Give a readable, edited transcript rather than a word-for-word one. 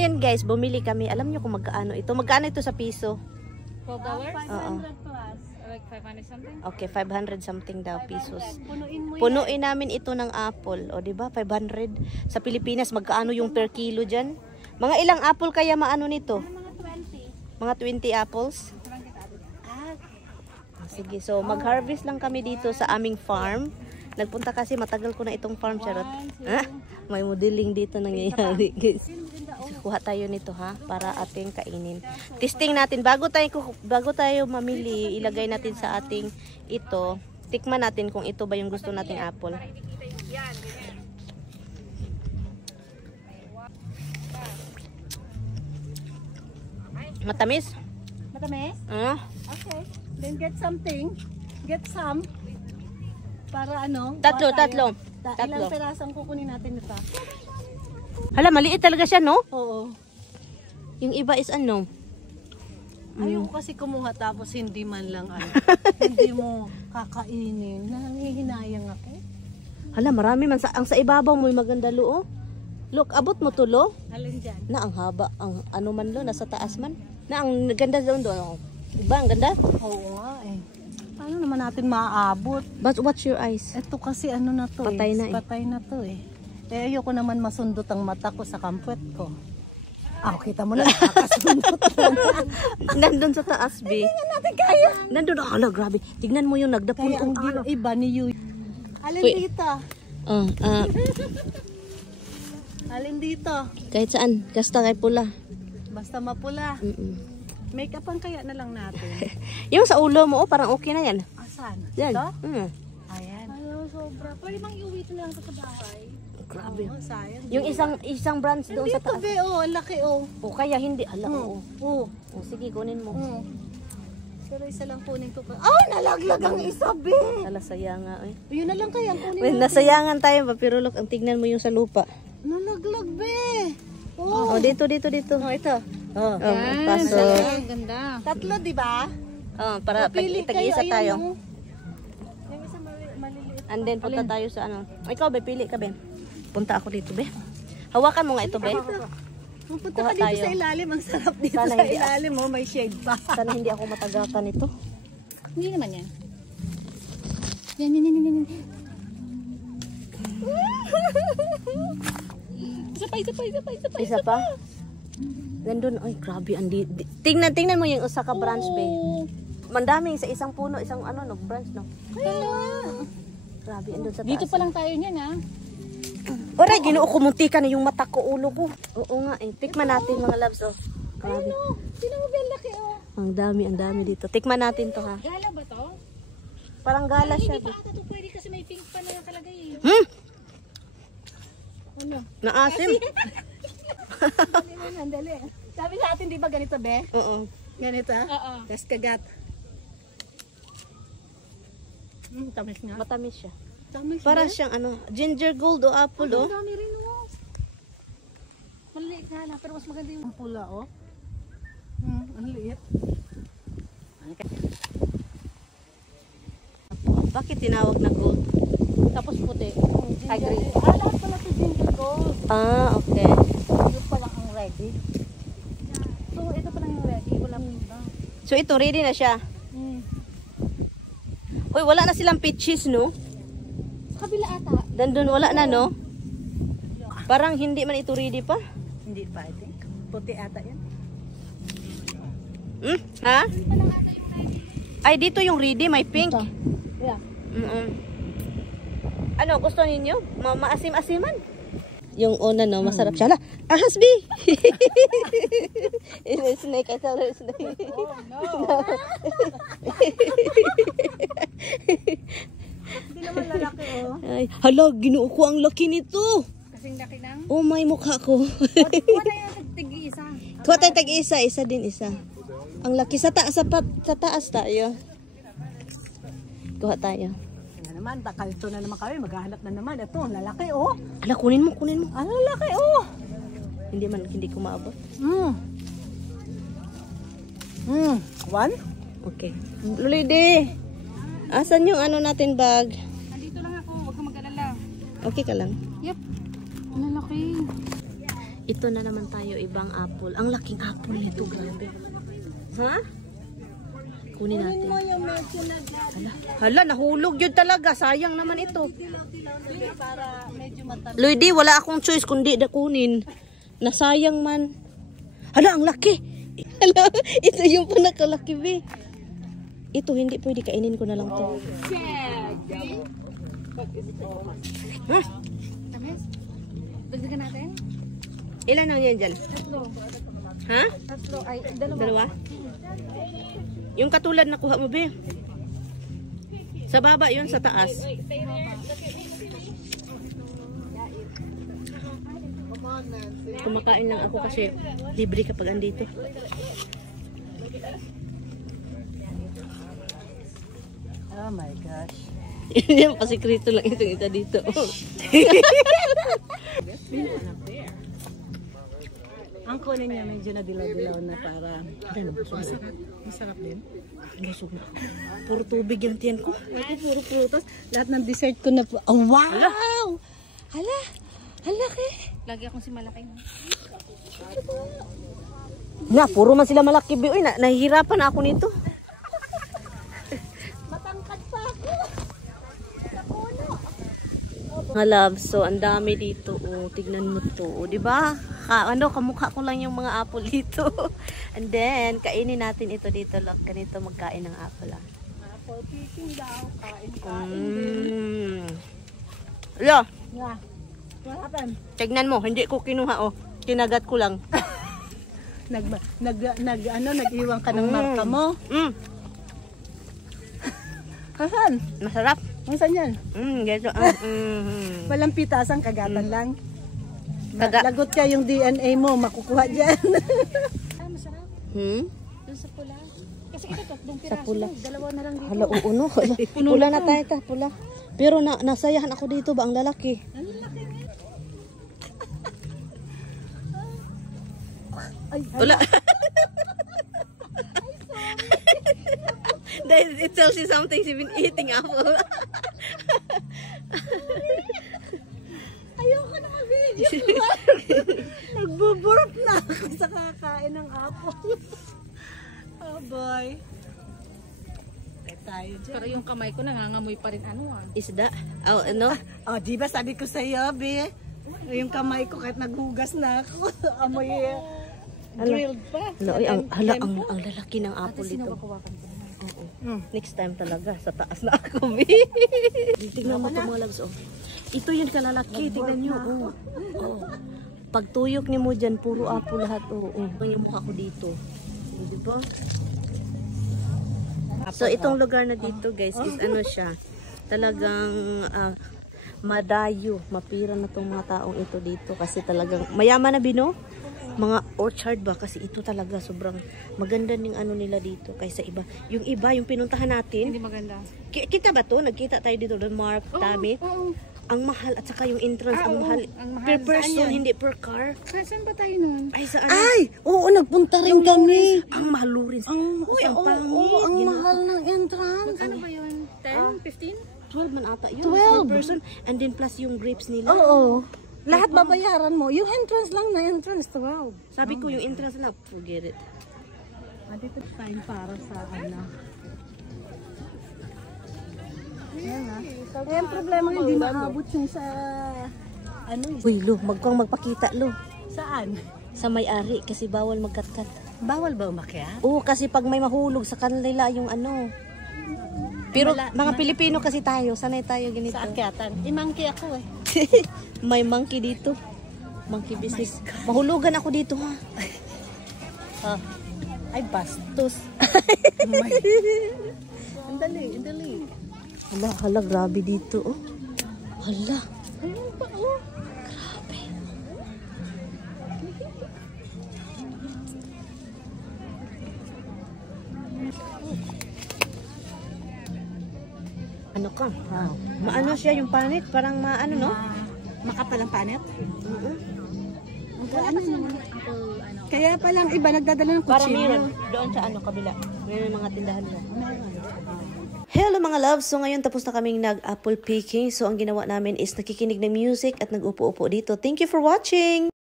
ngayon guys, bumili kami. Alam nyo kung magkaano ito? Magkano ito sa piso? $12? Oo. 500 plus. Like 500 something? Okay, 500 something daw pesos. Punuin mo Punuin namin ito ng apple. O, di ba? 500. Sa Pilipinas, magkaano yung per kilo dyan? Mga ilang apple kaya maano nito? Mga 20. Mga 20 apples? Sige, so mag-harvest lang kami dito sa aming farm. Nagpunta kasi matagal ko na itong farm, charot. Ha? May modeling dito nangyayari, guys. So, kuha tayo nito ha, para ating kainin. Testing natin, bago tayo mamili, ilagay natin sa ating ito. Tikman natin kung ito ba yung gusto nating apple. Matamis? Matamis? Okay. Then get something. Get some. Para ano? Tatlo. Ilang perasang kukunin natin ito? Hala, maliit talaga siya, no? Oo. Yung iba is ano? Ayoko kasi kumuha tapos hindi man lang ano. Hindi mo kakainin. Nangihinayang ako. Hala, marami man. Ang sa ibabaw mo, maganda lo, oh. Look, abot mo to, lo. Alin dyan? Na ang haba, ang ano man lo, nasa taas man. Na ang ganda doon. Oh. Diba, ang ganda? Oo nga eh. Paano naman natin maaabot? But what's your eyes? Ito kasi ano na to Patay na eh. Patay na to eh. Eh ayoko naman masundot ang mata ko sa kampwet ko. Kita mo na nakakasundot. Nandun sa taas, be. Tingnan natin kaya. Nandun, hala, grabe. Tignan mo yung nagdapon. Kaya ang iba ni Yu. Alin Wait. dito? Alin dito? Kahit saan, basta kay pula. Basta mapula. Make-upan kaya na lang natin. Yung sa ulo mo, oh, parang okay na yan. Asan? Yan. Ito? Ayan. Ayaw, sobra. Pwede bang iuwi ito lang sa bahay? Grabe. Sayang. Yung isang branch doon sa Dito taas. be, ang laki oh. O kaya hindi. Hala, oo. Oh. O, sige, kunin mo. Pero isa lang kunin ko pa. Nalaglag ang isa be. Hala, saya nga, eh. Yun na lang kaya ang kunin Well, natin. nasayangan tayo ba? Pero look, ang tignan mo yung sa lupa. Nalaglag be. Oh, dito. Ito. Pasok. Ganda. Tatlo, di ba? Oh, para Pili tag-isa kayo, tayo. ayun, yung isa maliliit. And then, punta tayo sa ano. Ikaw, be, pili ka, be. Punta ako dito, be. Hawakan mo nga ito, be. Punta Kuha ka dito tayo. sa ilalim. Ang sarap dito Sana sa hindi ilalim. May shade pa. Sana hindi ako matagakan ito. Hindi naman yan. Yan. Isa pa? Nandun, ay, grabe. Tingnan mo yung isa ka branch, be. Mandaming sa isang puno, isang ano, no, branch, no? Grabe, andun sa taas. Dito pa lang tayo niyan, ha? Oray, ginoo ko, muntika na yung mata ko, ulo ko. Oo nga, eh. Tikman natin, mga loves, oh. Grabe. Sino mo ba ang laki, oh? Ang dami dito. Tikman natin to, ha. Gala ba to? Parang gala siya. Hindi pa ata to pwede kasi may pink pa na nakalagay, eh. Ano? Naasim? Dali. Sabi natin, di ba ganito, be? Oo. Ganito? Oo. Tapos kagat. Tamis nga. Matamis siya. Tamis Para siyang ano, ginger gold o apple, oh. Ang dami rin, oh. Maliliit nga lang, pero mas maganda yung pula, oh. Ang liit. Bakit tinawag na gold? Tapos puti. Ay, green. Lahat pala ito ginger gold. Okay. Yung pala ang ready. So, ito pala yung ready. Wala mo iba. So, ito, ready na siya. Uy, wala na silang peaches, no? Sa kabila ata. Dandun, wala na, no? Parang hindi man ito ready pa. Hindi pa, I think. Puti ata yan. Ha? Ay, dito yung ready, may pink. Yeah. Ano, gusto ninyo? Maasim-asiman? Yung una, no? Masarap siya. Hala, ahas, B! It's a snake. I saw a snake. Oh, no. Hindi naman lalaki, oh. Ay, hala, ginoo ko ang laki nito. Kasing laki ng... Oh, may mukha ko. Wala yung tig-isa. Kuha tayo tag-isa, isa din isa. Ang laki sa taas tayo. Kuha tayo. Ano naman, takalito na naman kami, maghahanap na naman. Ito, ang lalaki, oh. Hala, kunin mo. Ang lalaki, oh. Hindi ko maabot. One? Okay. Lulide. Asan yung ano natin bag? Nandito lang ako, huwag kang mag-alala. Okay ka lang. Yep. Ang lalaki. Ito na naman tayo, ibang apple. Ang laking apple nito, grabe. Ha? Kunin natin. Hala, nahulog yun talaga. Sayang naman ito. Para medyo matamis. Lady, wala akong choice kundi da kunin. Nasayang man. Hala, ang laki. Hala, ito yung panakalaki, be. Ito, hindi pwede. Kainin ko na lang to. Ha? Tamis? Dagdagan natin? Ilan ang yan dyan? Tatlo. Ha? Tatlo. Ay, dalawa. Dalawa? Yung katulad na kuha mo, be. Sa baba yun, sa taas. Kumakain lang ako kasi libre kapag andito. Oh my gosh. Yan, pasikreto lang itong ita dito. Ang kunin niya medyo na dilaw-dilaw na para masarap din. Busog na. Puro tubig yung tiyan ko. Ako puro prutas. Lahat ng dessert ko na po. Oh, wow! Hala! Hala ke! Lagi akong si malaki. Na, puro man sila malaki. Uy, nahihirapan na ako nito. Matangkad pa ako. Mga love, so ang dami dito. Oh, tignan mo to. Oh, di ba? Kamukha ko lang yung mga apple dito. And then, kainin natin ito dito. Look, ganito magkain ng apple. Apple picking daw. Kain. Alo, Yeah. What happened? tignan mo. Hindi ko kinuha. Oh, kinagat ko lang. Nag-iwan ka ng marka mo. Hasan, Masarap. ang saan yan? Ganito. Walang pitasan, kagatan lang. Kaga- Lagot ka yung DNA mo, makukuha dyan. Masarap. Doon sa pula. Kasi ito, tatlong piraso. Sa pula. Dalawa na lang dito. Hala, oo, no. Pula na tayo, pula. Pero nasayahan ako dito ba ang lalaki? Ay, Wala. It tells you something. She's been eating apple. ayoko na mag-video. Nagbuburp na ako sa kakain ng apple. Oh boy. Kaya tayo dyan. Pero yung kamay ko nangangamoy pa rin ano ah. Isda? Oh, ano? Oh, di ba sabi ko sa iyo, be? Yung kamay ko kahit naghugas na ako. Amoy grilled pa. Hala, ang lalaki ng apple dito. Next time talaga, sa taas na ako, be. Tignan mo ito mga loves, oh. Ito yung kalalaki, tignan nyo, oh. Oh. Pag tuyok niyo mo dyan, puro apple lahat, oh. Yung mukha ko dito. Di ba? So, itong lugar na dito, guys, is ano siya, talagang madayo, mapira na tong mga taong ito dito kasi talagang mayaman na bino. Mga orchard ba kasi ito talaga sobrang maganda ning ano nila dito kaysa iba. Yung iba, yung pinuntahan natin. Hindi maganda. Kita ba to? Nagkita tayo dito, the Mark, Tami. Ang mahal at saka yung entrance ang mahal. Ang mahal. Per Saan person, yan? hindi per car. Saan ba tayo nun? Ay, saan? Ay! Oo, nagpunta rin kami. Ang mahal rin. Uy, ang pangit. Oo, ang mahal ng entrance. Ano ba yun? 10? 15? 12 man ata yun. 12. Per person. And then plus yung grapes nila. Oo. Lahat babayaran mo. Yung entrance lang na entrance, 12. Sabi ko yung entrance lang, forget it. Dito time para sa ano. Ayan ha. Eh, ang problema hindi maabot yung sa ano eh. Uy, Lo, magpakita, Lo. Saan? Sa may-ari kasi bawal magkatkat. Bawal ba umakyat? Oo, kasi pag may mahulog sa kanila yung ano. Pero mga Pilipino kasi tayo, sanay tayo ganito. Sa akyatan. Imangki ako eh. May monkey dito. Monkey business. Mahulugan ako dito, ha. Ay, bastos. Andali, andali. Hala, grabe dito, oh. Hala. Ayun pa, oh. Grabe. Ano ka? Maano siya yung panit? Parang maano, no? Makapal ang panit? Kaya palang iba nagdadala ng Parang kutsilyo. meron. Doon sa ano, kabila. May mga tindahan mo. Hello mga loves! So ngayon tapos na kaming nag-apple picking. So ang ginawa namin is nakikinig ng music at nag-upo-upo dito. Thank you for watching!